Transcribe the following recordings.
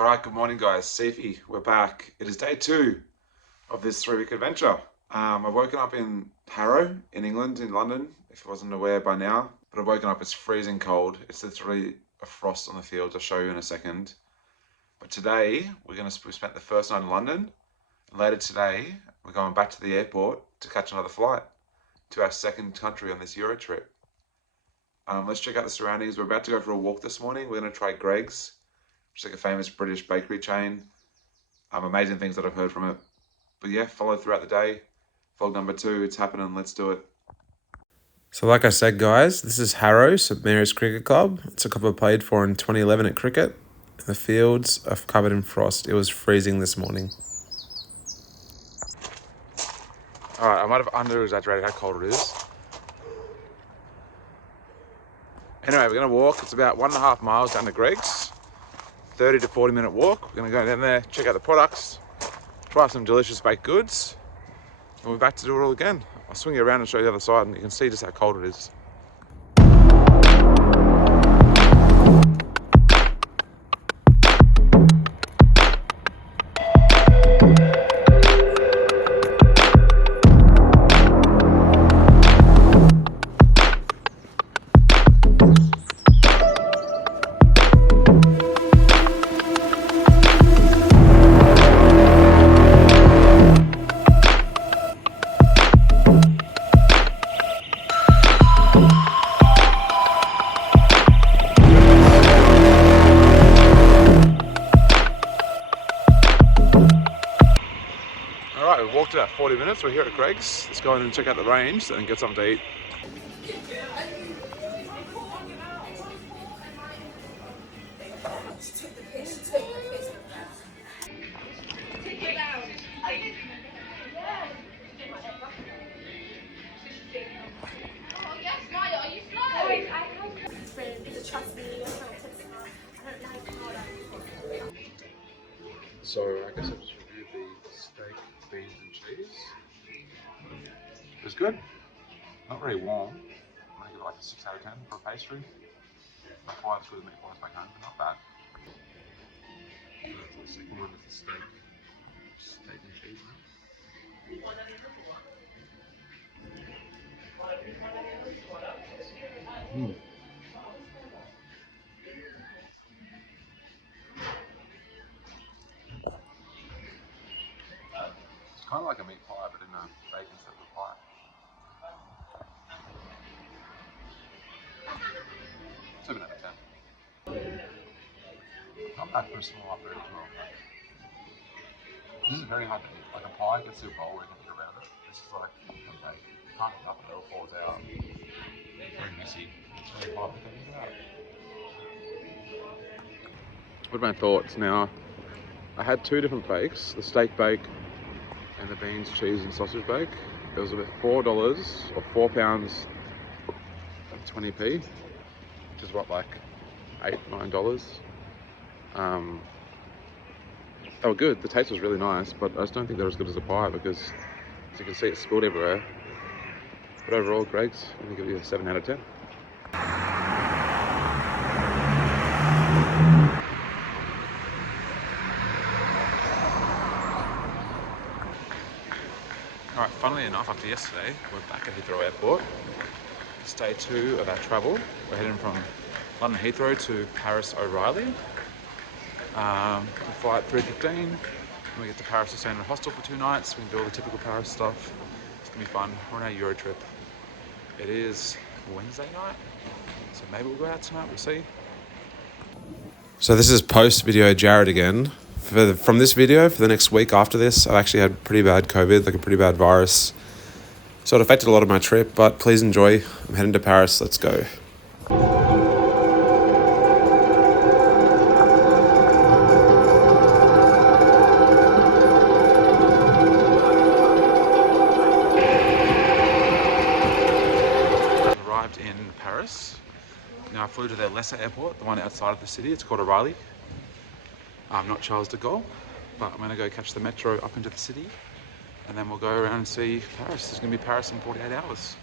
All right, good morning, guys. Seaffy, we're back. It is day 2 of this 3-week adventure. I've woken up in Harrow, in England, in London, if you wasn't aware by now. But I've woken up, it's freezing cold. It's literally a frost on the fields. I'll show you in a second. But today, we spent the first night in London. And later today, we're going back to the airport to catch another flight to our second country on this Eurotrip. Let's check out the surroundings. We're about to go for a walk this morning. We're going to try Greg's, which is like a famous British bakery chain. Amazing things that I've heard from it. But yeah, follow throughout the day. Vlog number 2, it's happening, let's do it. So like I said, guys, this is Harrow, St Mary's Cricket Club. It's a club I played for in 2011 at cricket. The fields are covered in frost. It was freezing this morning. Alright, I might have under-exaggerated how cold it is. Anyway, we're going to walk. It's about 1.5 miles down to Greg's. 30 to 40 minute walk. We're going to go down there, check out the products, try some delicious baked goods, and we're back to do it all again. I'll swing you around and show you the other side, and you can see just how cold it is. Alright, we've walked about 40 minutes, we're here at Greg's. Let's go in and check out the range and get something to eat. So I guess I'll just review the steak, beans and cheese. It was good. Not very warm. I'm going to give it like a 6 out of 10 for a pastry. Not quite as good as meatballs back home, but not bad. The second one is the steak and cheese. It's kind of like a meat pie, but in a bacon instead of a pie. 7 out of 10. Not bad for a small upgrade as well. This is very hard to eat. Like a pie gets to a bowl where you can eat around it. This is like, okay, you can't eat up and it all falls out. Very messy. It's very hard to get out. What are my thoughts now? I had 2 different bakes, the steak bake and the beans, cheese and sausage bake. It was about $4 or £4 and 20p, which is what, like $8, $9. They were good, the taste was really nice, but I just don't think they're as good as a pie because, as you can see, it's spilled everywhere. But overall, Greg's, I'm going to give you a 7 out of 10. Alright, funnily enough, after yesterday, we're back at Heathrow Airport. It's day 2 of our travel. We're heading from London Heathrow to Paris O'Reilly. We fly at 3:15. When we get to Paris, we'll stay in a hostel for 2 nights. We can do all the typical Paris stuff. It's gonna be fun. We're on our Eurotrip. It is Wednesday night, so maybe we'll go out tonight, we'll see. So this is post-video Jared again. From this video, for the next week after this, I've actually had pretty bad COVID, like a pretty bad virus. So it affected a lot of my trip, but please enjoy. I'm heading to Paris, let's go. Arrived in Paris. Now I flew to their lesser airport, the one outside of the city. It's called O'Reilly. Not Charles de Gaulle, but I'm going to go catch the metro up into the city and then we'll go around and see Paris. There's going to be Paris in 48 hours,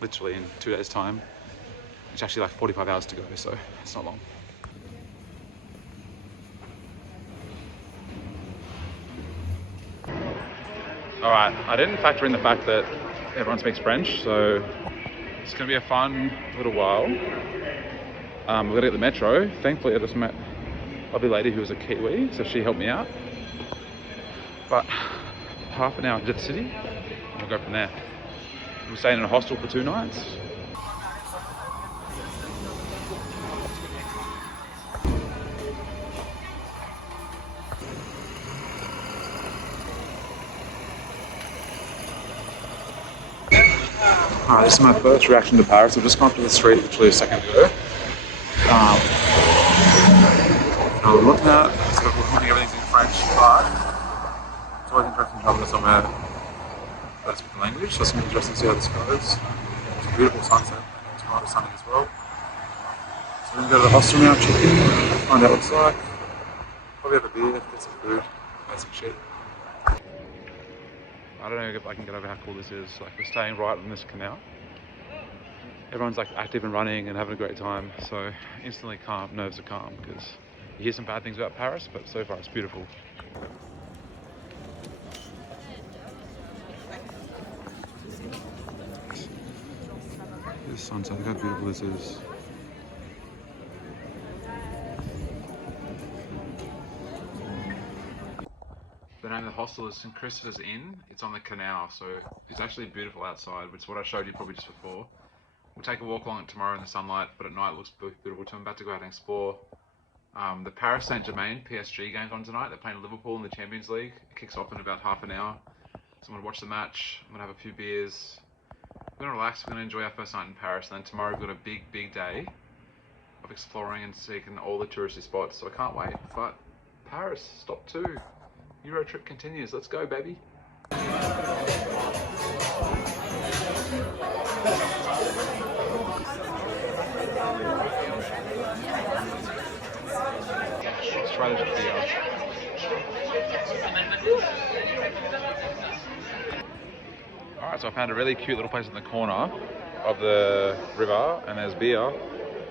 literally in 2 days' time. It's actually like 45 hours to go, so it's not long. All right, I didn't factor in the fact that everyone speaks French, so it's gonna be a fun little while. We're gonna get the metro. Thankfully, I just met a lovely lady who was a Kiwi, so she helped me out. But half an hour to the city, and we'll go from there. We're staying in a hostel for 2 nights. Alright, this is my first reaction to Paris. I've just gone to the street literally a second ago. I'm looking at it, sort of looking everything's in French, but it's always interesting traveling somewhere that speaks the language, so it's going to be interesting to see how this goes. It's a beautiful sunset, tomorrow is sunny as well. So we're going to go to the hostel now, check in, find out what it's like. Probably have a beer, get some food, basic shit. I don't know if I can get over how cool this is. Like, we're staying right on this canal. Everyone's like active and running and having a great time, so instantly calm, nerves are calm, because you hear some bad things about Paris, but so far it's beautiful. This sunset, look how beautiful this is. The name of the hostel is St. Christopher's Inn. It's on the canal, so it's actually beautiful outside, which is what I showed you probably just before. We'll take a walk along it tomorrow in the sunlight, but at night it looks beautiful too. I'm about to go out and explore. The Paris Saint-Germain PSG game's on tonight. They're playing Liverpool in the Champions League. It kicks off in about half an hour. So I'm going to watch the match. I'm going to have a few beers. We're going to relax. We're going to enjoy our first night in Paris. And then tomorrow we've got a big day of exploring and seeing all the touristy spots. So I can't wait. But Paris, stop 2. Eurotrip continues. Let's go, baby. Let's try this video. Alright, so I found a really cute little place in the corner of the river, and there's beer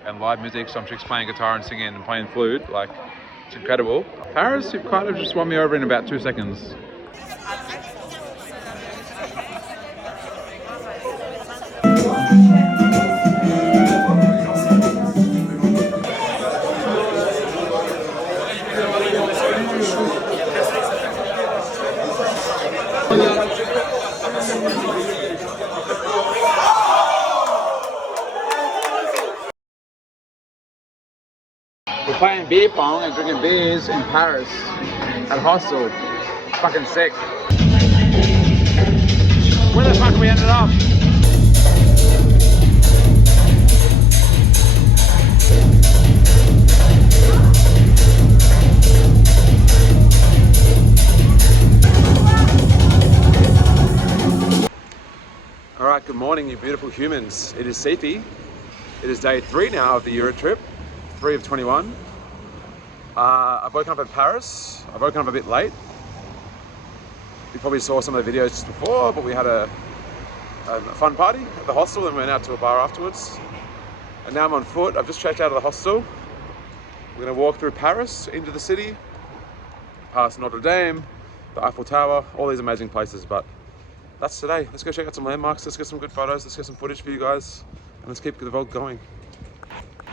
and live music. Some chicks playing guitar and singing and playing flute. Like, it's incredible. Paris, you kind of just won me over in about 2 seconds. We're playing beer pong and drinking beers in Paris at a hostel. Fucking sick. Where the fuck we ended up? Alright, good morning, you beautiful humans. It is Seaffy. It is day 3 now of the Eurotrip. 3 of 21. I've woken up in Paris. I've woken up a bit late. You probably saw some of the videos just before, but we had a fun party at the hostel and went out to a bar afterwards. And now I'm on foot. I've just checked out of the hostel. We're going to walk through Paris into the city, past Notre Dame, the Eiffel Tower, all these amazing places. But that's today. Let's go check out some landmarks. Let's get some good photos. Let's get some footage for you guys. And let's keep the vlog going.